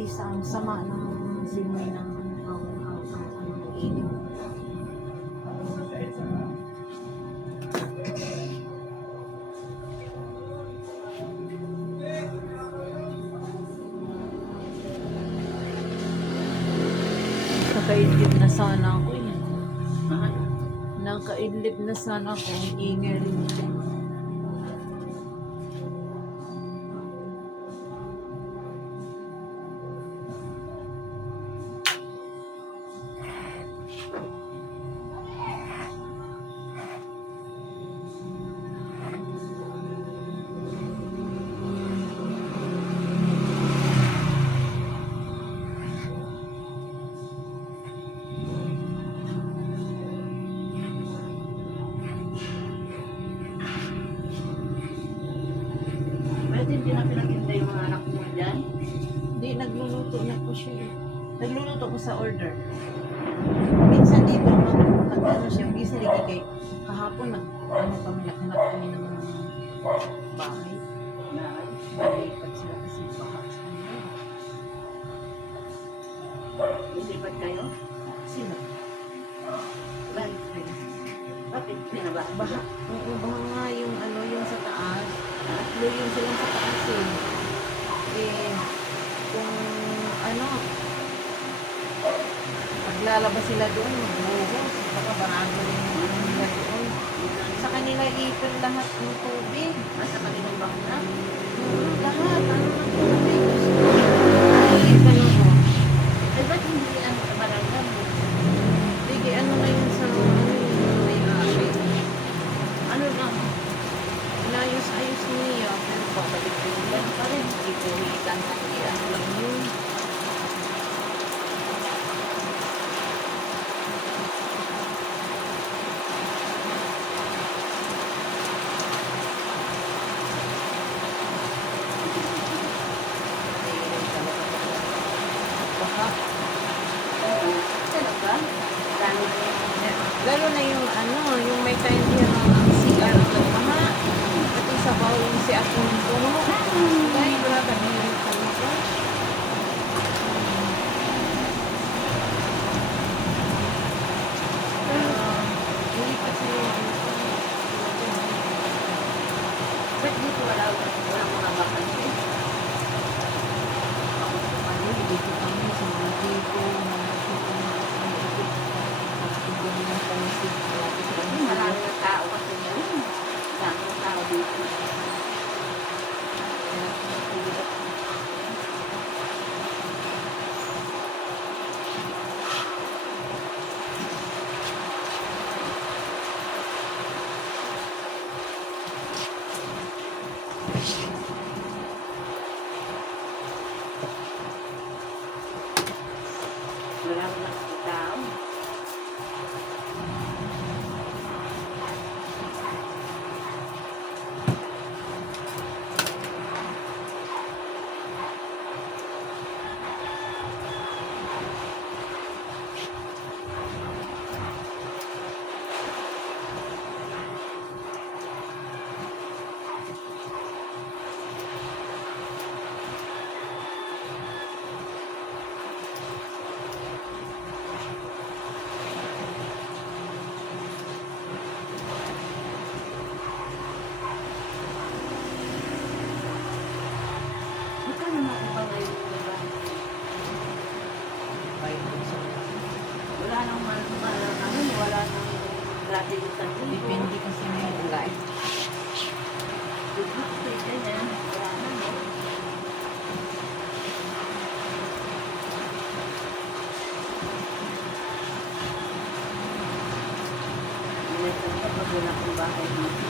kasi sa sama ng simoy ng init. Nakaidlip na sana ako eh. Nakaidlip na sana ako. Ingay rin siya. Hindi na pinagintay yung mga anak mo dyan? Hindi, nagluluto na po siya. Nagluluto ko sa order. Minsan dito, ano siya, minsan lagi kay kahapon, kami, naghanap kami ng mga bahay. Nalipat sila kasi baka sa kanila. Isipat kayo? Sila. Bakit? Pinaba? Baha. Oo, baha nga yung ano, yung sa taas. Tatlo yung silang sa taas eh. Eh, kung ano, paglalabas sila doon, magbuhos. Baka barado rin yung ano nila doon. Sa kanila ipon lahat ng tubig. Nasa kanilang bakuna? Lahat, ano ng tubig. Ay, ganun mo. Eh, ba't hindi ano sa barangay mo? Sige, ano na yun sa ano yung may-ari. Ano lang? Inayos-ayos niya. Pero Babalik ko yung yan pa rin. Ipuhitan sa iya. ano lang yun. Baka, Talaga? Dami na yan. lalo na yung ano, yung may time din ang CR ng mga. Pati sa bawal yung si Atong Puno. Dahil wala kami rin talaga. Hindi kasi Ba't dito wala mga bakansi? ano, dito kami sa mga dito, mga dito, tapos tignan nila sa musik, malapit sa musik. Marami na tao kasi ngayon. Dami na tao dito. Marami na tao. Magkano mga iba ngayon, diba? Wala nang wala nang gratis sa dito. Depende kasi na yung life. Pwede na. Wala na, no? Minsan ka pag wala kang bahay dito.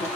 Kaya,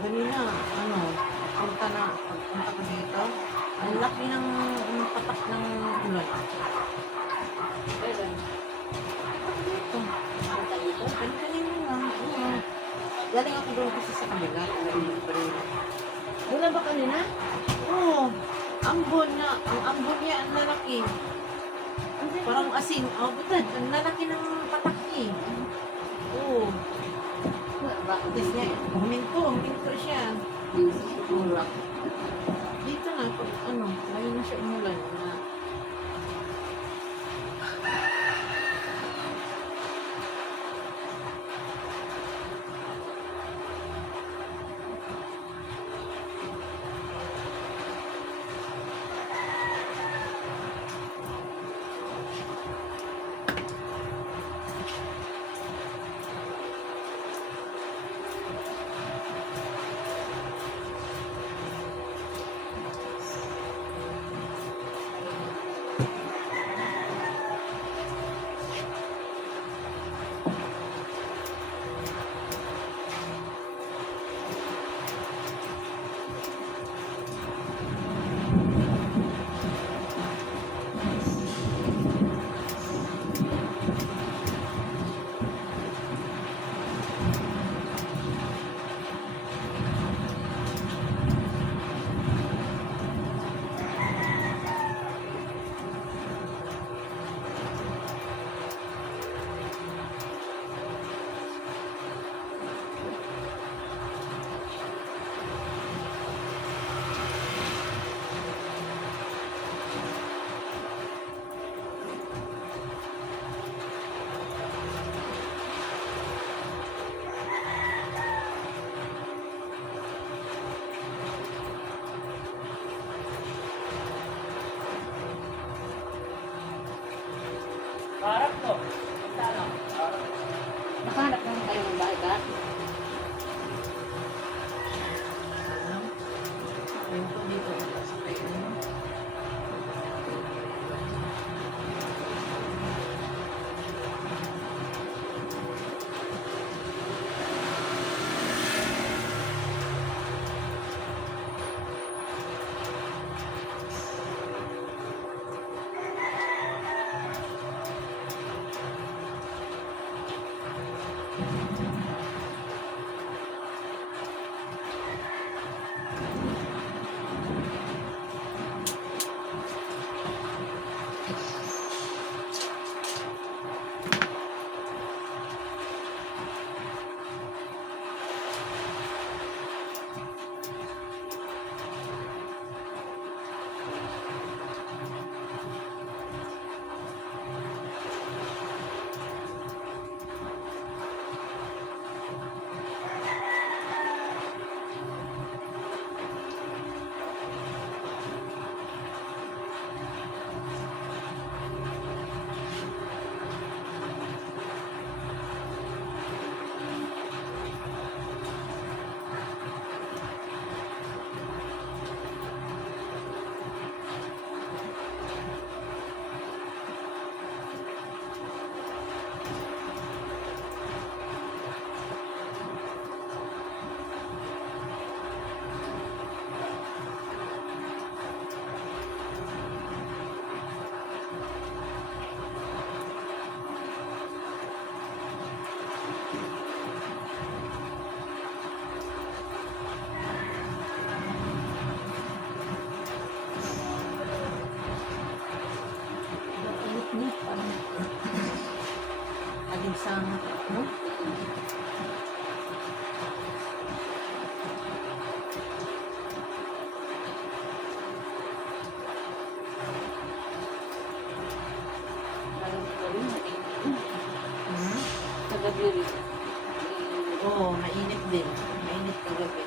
ganina, pagpunta ko dito, ang laki ng patak ng ulan. Kailan? Ako dito. Punta dito? Kanina lang. Oo. Galing ako doon kasi sa kabila. Narinig pa rin. Wala ba kanina? Oo. Ang ambon niya, ang lalaki. Parang asin. Oh, butad. Ang lalaki ng patak niya. Oo. Bakit Tapos niya, huminto siya. Siguro. Dito na, pag ngayon na siya umulan na. Harap to. Sana. Nakahanap naman kayo ng bahay ka? Ayun ko dito. Sa kayo. Alin sa no? Alam ko rin, Hmm? kagabi rin. Oo, mainit din. Mainit kagabi.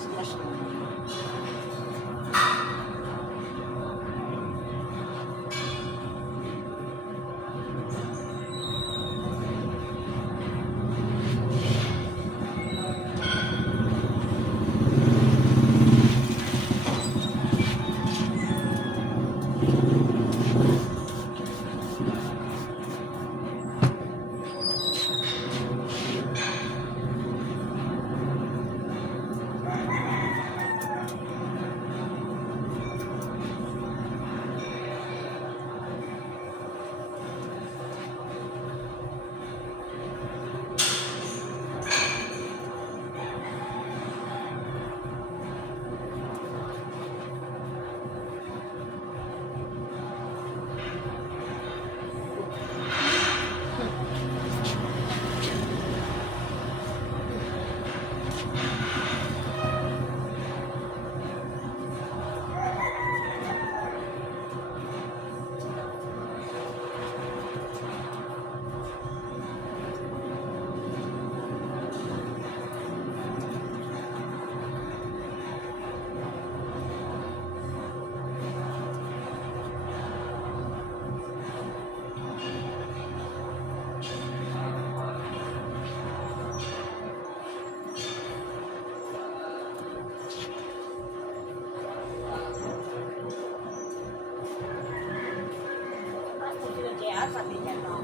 Smash mo. Sabi niya, no?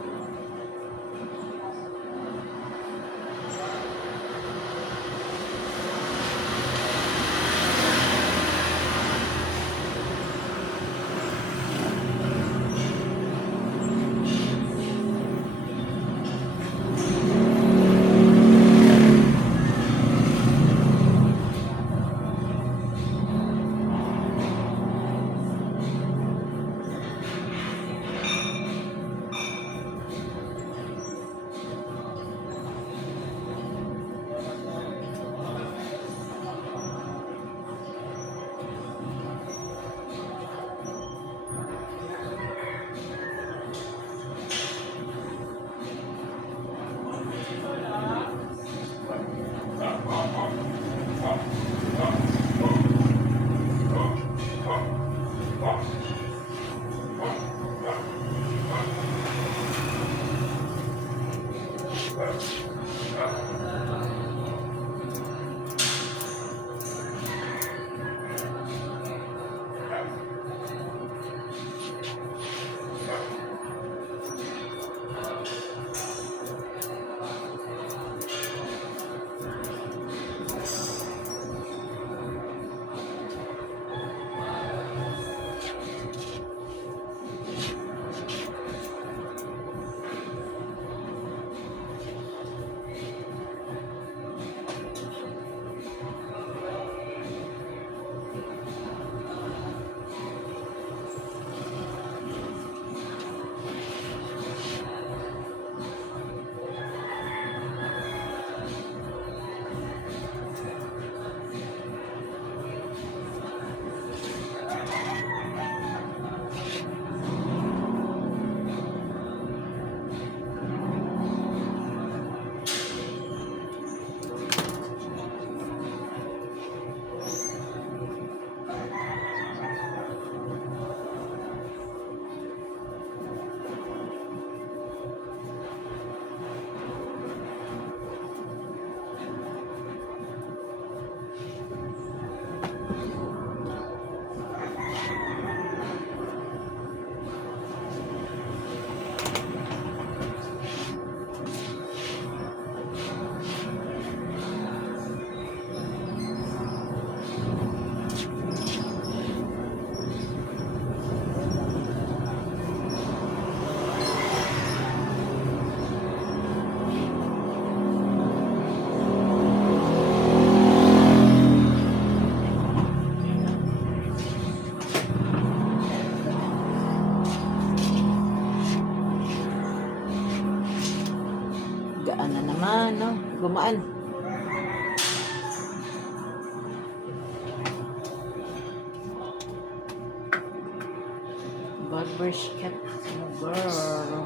Gaan na naman, no? Gumaan. Barbershop, girl.